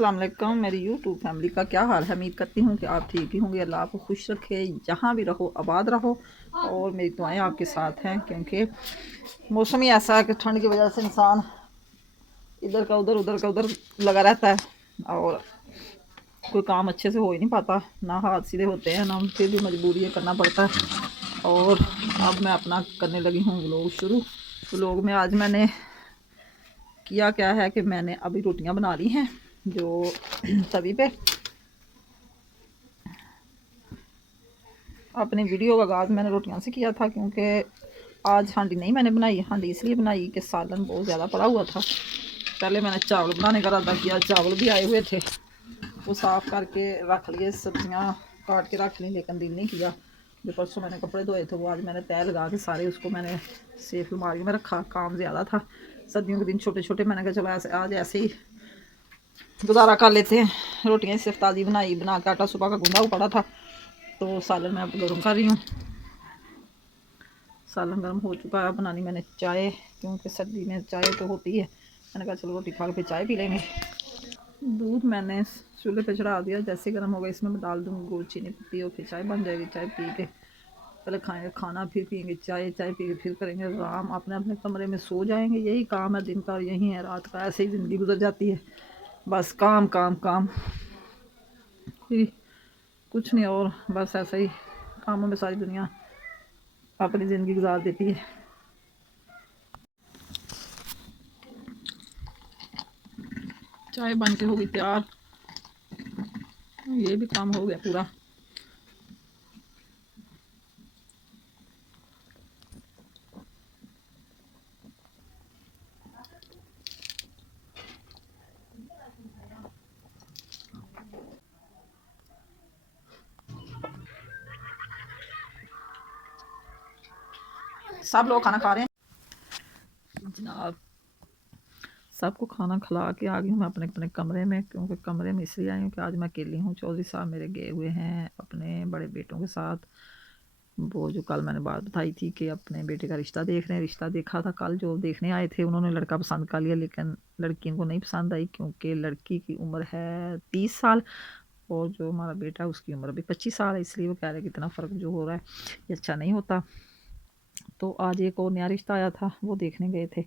अस्सलाम वालेकुम मेरी यूट्यूब फैमिली का क्या हाल है। उम्मीद करती हूँ कि आप ठीक ही होंगे। अल्लाह आपको खुश रखे, जहाँ भी रहो आबाद रहो। और मेरी दुआएं आपके साथ हैं, क्योंकि मौसम ही ऐसा है कि ठंड की वजह से इंसान इधर का उधर लगा रहता है और कोई काम अच्छे से हो ही नहीं पाता। ना हाथ सीधे होते हैं, ना फिर भी मजबूरी है, करना पड़ता है। और अब मैं अपना करने लगी हूँ व्लॉग शुरू। व्लॉग में आज मैंने किया क्या है कि मैंने अभी रोटियां बना ली हैं जो तवी पे। अपनी वीडियो का आगाज़ मैंने रोटियां से किया था, क्योंकि आज हांडी नहीं मैंने बनाई। हांडी इसलिए बनाई कि सालन बहुत ज़्यादा पड़ा हुआ था। पहले मैंने चावल बनाने का इरादा किया, चावल भी आए हुए थे, वो साफ़ करके रख लिए, सब्जियां काट के रख ली, लेकिन दिल नहीं किया। जो परसों मैंने कपड़े धोए थे वो आज मैंने तय लगा के सारे उसको मैंने सेफ अलमारी में रखा। काम ज़्यादा था, सर्दियों के दिन छोटे छोटे, मैंने कहा चलो ऐसे आज ऐसे ही गुजारा कर लेते हैं। रोटियां सिर्फ ताज़ी बना के आटा सुबह का गूंदा हुआ पड़ा था, तो सालन मैं अब गर्म कर रही हूँ। सालन गर्म हो चुका है। बनानी मैंने चाय, क्योंकि सर्दी में चाय तो होती है। मैंने कहा चलो रोटी खा के फिर चाय पी लेंगे। दूध मैंने चूल्हे पे चढ़ा दिया, जैसे गर्म होगा इसमें मैं डाल दूँगी गुड़ चीनी पत्ती, और फिर चाय बन जाएगी। चाय पी के पहले खाएंगे खाना, फिर पियेंगे चाय, चाय पी के फिर करेंगे आराम, अपने अपने कमरे में सो जाएंगे। यही काम है दिन का और यही है रात का। ऐसे ही ज़िंदगी गुजर जाती है, बस काम काम काम, फिर कुछ नहीं। और बस ऐसे ही कामों में सारी दुनिया अपनी ज़िंदगी गुजार देती है। चाय बन के हो गई तैयार, ये भी काम हो गया पूरा। सब लोग खाना खा रहे हैं जनाब। सबको खाना खिला के आ गई हूँ मैं अपने अपने कमरे में, क्योंकि कमरे में इसलिए आई हूँ कि आज मैं अकेली हूँ। चौधरी साहब मेरे गए हुए हैं अपने बड़े बेटों के साथ। वो जो कल मैंने बात बताई थी कि अपने बेटे का रिश्ता देख रहे हैं, रिश्ता देखा था कल। जो देखने आए थे उन्होंने लड़का पसंद कर लिया, लेकिन लड़की उनको नहीं पसंद आई, क्योंकि लड़की की उम्र है 30 साल और जो हमारा बेटा है उसकी उम्र भी 25 साल है। इसलिए वो कह रहे हैं कि इतना फ़र्क जो हो रहा है ये अच्छा नहीं होता। तो आज एक और नया रिश्ता आया था, वो देखने गए थे।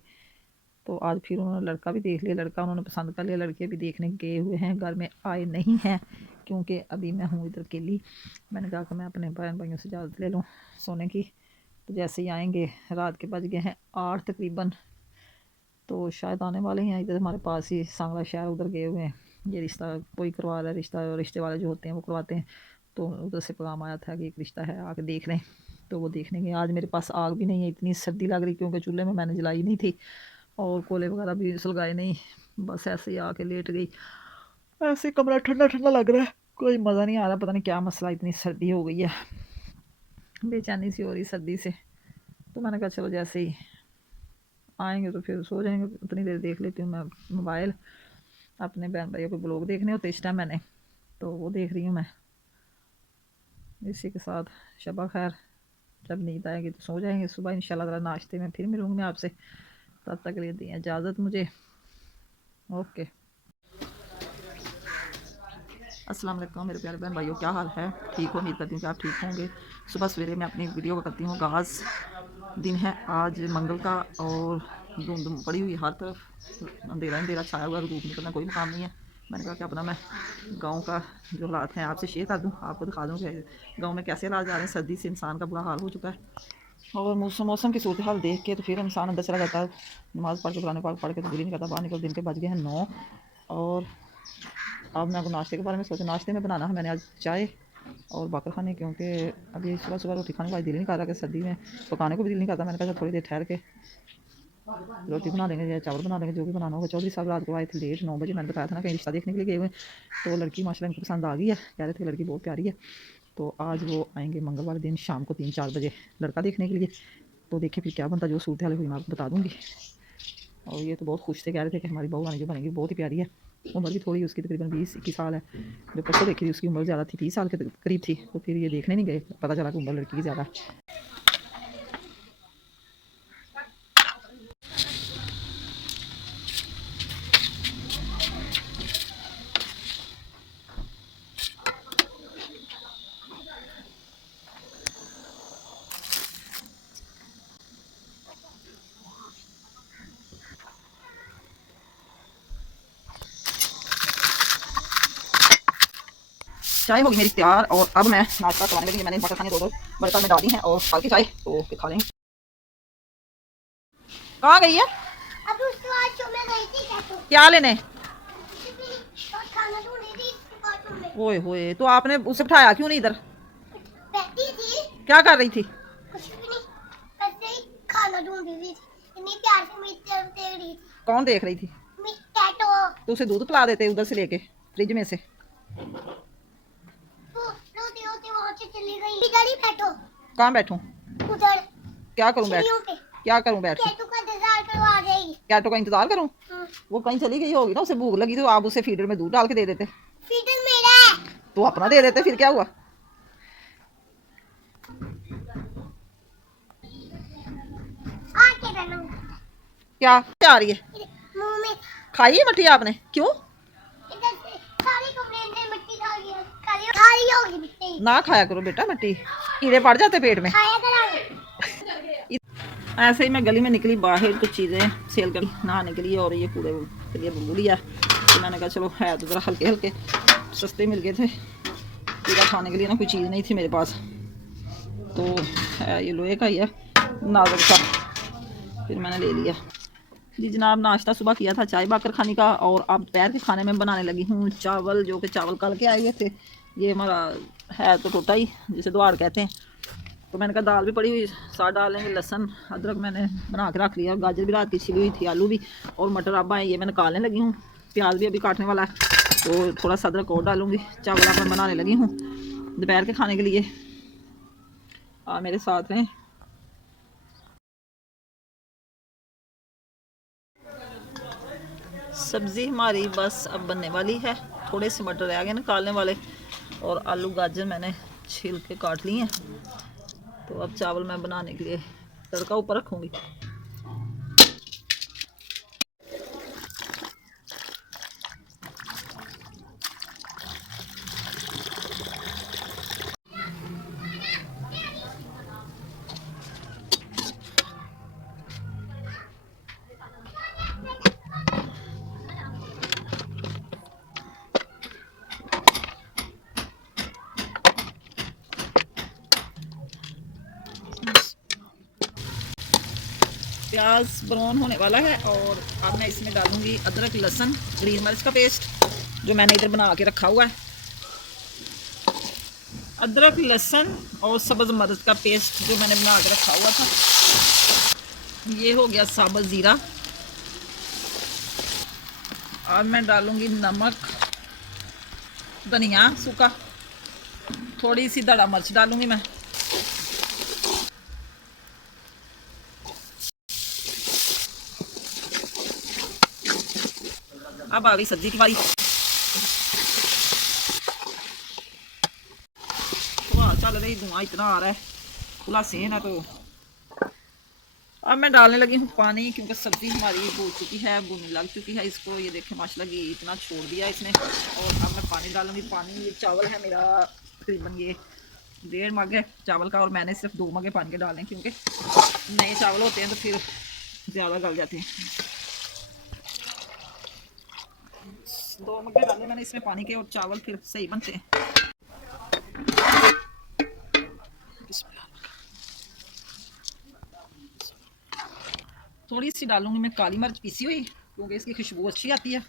तो आज फिर उन्होंने लड़का भी देख लिया, लड़का उन्होंने पसंद कर लिया। लड़के भी देखने गए हुए हैं, घर में आए नहीं हैं, क्योंकि अभी मैं हूँ इधर अकेली। मैंने कहा कि मैं अपने बहन भाइयों से इजाज़त ले लूँ सोने की। तो जैसे ही आएंगे, रात के बज गए हैं 8 तकरीबन, तो शायद आने वाले हैं। इधर हमारे पास ही सांगला शहर, उधर गए हुए हैं। ये रिश्ता कोई करवा रहा है, रिश्ते वाले जो होते हैं वो करवाते हैं। तो उधर से पैगाम आया था कि एक रिश्ता है, आके देख लें। तो वो देखने गए। आज मेरे पास आग भी नहीं है, इतनी सर्दी लग रही, क्योंकि चूल्हे में मैंने जलाई नहीं थी और कोले वगैरह भी सुलगाए नहीं। बस ऐसे ही आके लेट गई। ऐसे कमरा ठंडा ठंडा लग रहा है, कोई मज़ा नहीं आ रहा। पता नहीं क्या मसला, इतनी सर्दी हो गई है, बेचैनी सी हो रही सर्दी से। तो मैंने कहा चलो जैसे ही आएंगे तो फिर सो जाएंगे, उतनी देर देख लेती हूँ मैं मोबाइल। अपने बहन भाइयों के ब्लॉग देखने होते इस टाइम मैंने, तो वो देख रही हूँ मैं। इसी के साथ शबा खैर, जब नींद आएगी तो सो जाएंगे। सुबह इंशाल्लाह ताला नाश्ते में फिर मिलूँगी मैं आपसे। तब तक के लिए दी इजाज़त मुझे। ओके, अस्सलाम वालेकुम मेरे प्यारे बहन भाइयों, क्या हाल है? ठीक हो? उम्मीद करती हूँ कि आप ठीक होंगे। सुबह सवेरे मैं अपनी वीडियो को करती हूँ आगाज़। दिन है आज मंगल का और धुंध पड़ी हुई हर तरफ, अंधेरा अंधेरा छाया हुआ, धूप निकलना कोई मुकाम नहीं है। मैंने कहा कि अपना मैं गांव का जो हालात हैं आपसे शेयर कर दूं, आपको दिखा दूं कि गांव में कैसे हालात जा रहे हैं। सर्दी से इंसान का बुरा हाल हो चुका है, और मौसम की सूरत हाल देख के तो फिर इंसान अंदर चला जाता है। नमाज़ पढ़ के कुरान पाक पढ़ के तो दिल ही नहीं करता बाहर निकल। दिन के बज गए हैं 9 और अब मैं नाश्ते के बारे में सोचा। नाश्ते में बनाना है मैंने आज चाय और बाकर खाने, क्योंकि अभी सुबह सुबह रोटी खाने का दिल नहीं कर रहा, कि सर्दी में पकाने को भी दिल नहीं करता। मैंने कहा थोड़ी देर ठहर के रोटी बना लेंगे या चावल बना लेंगे, जो भी बनाना होगा। चौधरी साहब रात को आए थे लेट 9 बजे। मैंने बताया था ना कहीं रिश्ता देखने के लिए गए हुए, तो लड़की माशाल्लाह इनको पसंद आ गई है, कह रहे थे लड़की बहुत प्यारी है। तो आज वो आएंगे मंगलवार दिन शाम को 3-4 बजे लड़का देखने के लिए। तो देखिए फिर क्या बनता, जो सूरत हाल हुई मैं आपको बता दूँगी। और ये तो बहुत खुश थे, कह रहे थे कि हमारी बहू रानी जो बनेगी बहुत ही प्यारी है। उम्र भी थोड़ी उसकी तकरीबन 20-21 साल है। जो परसों देखी थी उसकी उम्र ज़्यादा थी, 30 साल के करीब थी। तो फिर ये देखने नहीं गए, पता चला कि उम्र लड़की की ज़्यादा है। चाय होगी मेरी तैयार और अब मैं नाश्ता करवाने लगी। मैंने मटर खाने दो बर्तन में डाली हैं और खा की चाय तो फिर खा लेंगे। कहाँ गई है? अब गई थी क्या लेने? ओए होए, तो आपने उसे बिठाया क्यों नहीं इधर? बैठी थी। क्या कर रही थी? कुछ भी नहीं, ऐसे ही खाना ढूंढ रही थी। इतनी प्यार से मेरी तरफ देख रही थी। कौन देख रही थी? तो उसे दूध पिला देते उधर से लेके फ्रिज में से। रोते रोते वहां से चली गई। इधर ही बैठो। कहाँ बैठूं? उधर। क्या करूं बैठ? क्या करूं बैठ? कैटो का इंतजार करवा देगी। कैटो का इंतजार करूं? वो कहीं चली गई होगी ना, उसे भूख लगी तो आप उसे फीडर में दूध डाल के दे देते। फीडर मेरा है तो अपना दे देते, फिर क्या हुआ? क्या आ रही है मुंह में? खाई है मट्टी आपने? क्यों? ना खाया करो बेटा मट्टी, कीड़े पड़ जाते पेट में। ऐसे ही मैं गली में निकली बाहर कुछ चीज़ें सेल कर नहाने के लिए, और ये पूरे के लिए बुलबुल लिया तो मैंने कहा चलो है तो ज़रा हल्के हल्के सस्ते मिल गए थे। पूरा खाने के लिए ना कोई चीज़ नहीं थी मेरे पास, तो है ये लोहे का ही है नाजुक सा, फिर मैंने ले लिया। जी जनाब, नाश्ता सुबह किया था चाय बाकर खाने का, और अब दोपहर के खाने में बनाने लगी हूँ चावल, जो कि चावल कल के आए हुए थे। ये हमारा है तो टोटा ही जिसे द्वार कहते हैं, तो मैंने कहा दाल भी पड़ी हुई साथ डालेंगे, लहसुन अदरक मैंने बना के रख लिया, गाजर भी रात की छिली हुई थी, आलू भी, और मटर अब आए ये मैं निकालने लगी हूँ, प्याज भी अभी काटने वाला है तो थोड़ा सा अदरक और डालूँगी। चावल अब मैं बनाने लगी हूँ दोपहर के खाने के लिए, मेरे साथ हैं। सब्ज़ी हमारी बस अब बनने वाली है, थोड़े से मटर रह गए निकालने वाले, और आलू गाजर मैंने छील के काट लिए हैं। तो अब चावल मैं बनाने के लिए तड़का ऊपर रखूँगी। प्याज ब्राउन होने वाला है, और अब मैं इसमें डालूंगी अदरक लहसुन ग्रीन मिर्च का पेस्ट जो मैंने इधर बना के रखा हुआ है। अदरक लहसुन और सब्ज़ मिर्च का पेस्ट जो मैंने बना के रखा हुआ था। ये हो गया साबुत ज़ीरा। अब मैं डालूंगी नमक, धनिया सूखा, थोड़ी सी दड़ा मिर्च डालूंगी मैं। अब आ गई सब्जी की बारी। चल रही धुआं इतना आ रहा है, खुला सेन है। तो अब मैं डालने लगी हूँ पानी, क्योंकि सब्जी हमारी भून चुकी है, भून लग चुकी है इसको। ये देखें माशाल्लाह की इतना छोड़ दिया इसने, और अब मैं पानी डालूंगी। पानी, ये चावल है मेरा तकरीबन ये 1.5 मग है चावल का, और मैंने सिर्फ 2 मगे पानी के डाले, क्योंकि नए चावल होते हैं तो फिर ज़्यादा गल जाते हैं। 2 मगे डाले मैंने इसमें पानी के, और चावल फिर सही बनते हैं। थोड़ी सी डालूंगी मैं काली मिर्च पीसी हुई, क्योंकि इसकी खुशबू अच्छी आती है।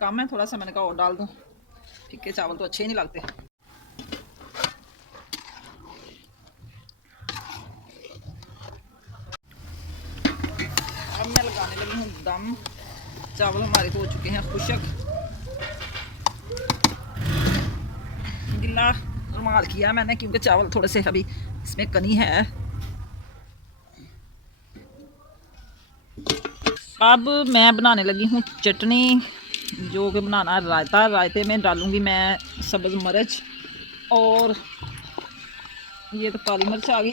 कम है थोड़ा सा, मैंने कहा और डाल दूँ, फीके चावल तो अच्छे ही नहीं लगते। अब मैं लगाने लगी हूँ दम। चावल हमारे तो हो चुके हैं खुशक। गिला रुमाल किया मैंने, क्योंकि चावल थोड़े से अभी इसमें कनी है। अब मैं बनाने लगी हूँ चटनी, जो कि बनाना रायता। रायते में डालूंगी मैं सब्ज़ मिर्च, और ये तो काली मिर्च आ गई,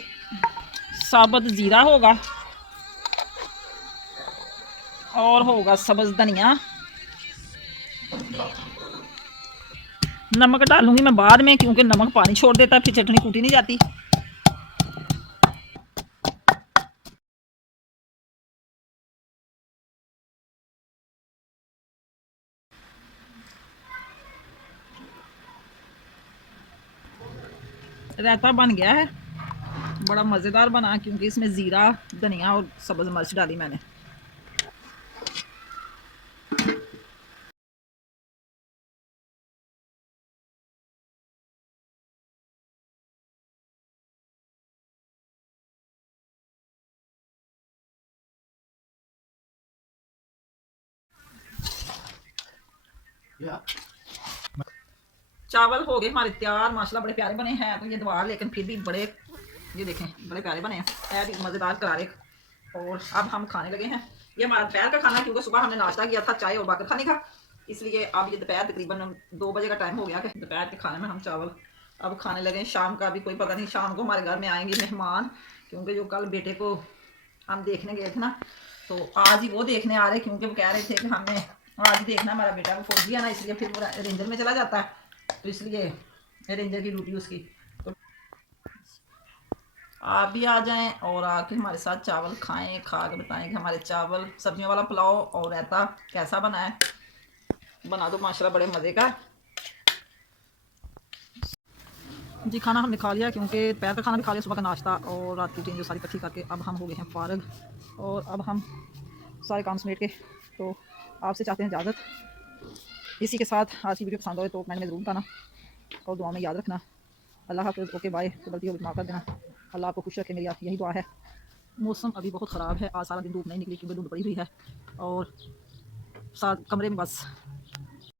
साबुत ज़ीरा होगा, और होगा सब्ज़ धनिया। नमक डालूंगी मैं बाद में, क्योंकि नमक पानी छोड़ देता है, फिर चटनी कूटी नहीं जाती। रायता बन गया है, बड़ा मज़ेदार बना क्योंकि इसमें ज़ीरा, धनिया और सब्ज़ मिर्च डाली मैंने। चावल हो गए हमारे तैयार, माशाल्लाह बड़े प्यारे बने हैं। तो ये द्वार लेकिन फिर भी बड़े, ये देखें बड़े प्यारे बने हैं, है भी मज़ेदार करारे। और अब हम खाने लगे हैं। ये हमारा दोपहर का खाना, क्योंकि सुबह हमने नाश्ता किया था चाय और बाकर खाने का, इसलिए अब ये दोपहर तकरीबन 2 बजे का टाइम हो गया कि दोपहर के खाने में हम चावल अब खाने लगे। शाम का भी कोई पता नहीं, शाम को हमारे घर में आएंगे मेहमान, क्योंकि जो कल बेटे को हम देखने गए थे ना, तो आज ही वो देखने आ रहे, क्योंकि वो कह रहे थे कि हमने आज ही देखना, हमारा बेटा वो फौजी है ना, इसलिए फिर वो रेंजर में चला जाता है, तो इसलिए रेंजर की ड्यूटी उसकी। तो आप भी आ जाएं और आके हमारे साथ चावल खाएं, खा के बताएं कि हमारे चावल सब्जियों वाला पुलाव और रायता कैसा बना है। बना दो माशाल्लाह बड़े मज़े का। जी खाना हमने खा लिया, क्योंकि दोपहर का खाना भी खा लिया, सुबह का नाश्ता और रात की चेंज जो सारी इकट्ठी करके अब हम हो गए हैं फारग, और अब हम सारे काम समेट के तो आपसे चाहते हैं इजाज़त। इसी के साथ आज की वीडियो पसंद हो तो मैंने ज़रूर बताना और दुआ में याद रखना। अल्लाह हाफ़िज़, ओके बाय। तो गलती हो माफ़ कर देना। अल्लाह आपको खुश रखे, मेरी यही दुआ है। मौसम अभी बहुत ख़राब है, आज सारा दिन धूप नहीं निकली क्योंकि धूप पड़ी हुई है, और साथ कमरे में बस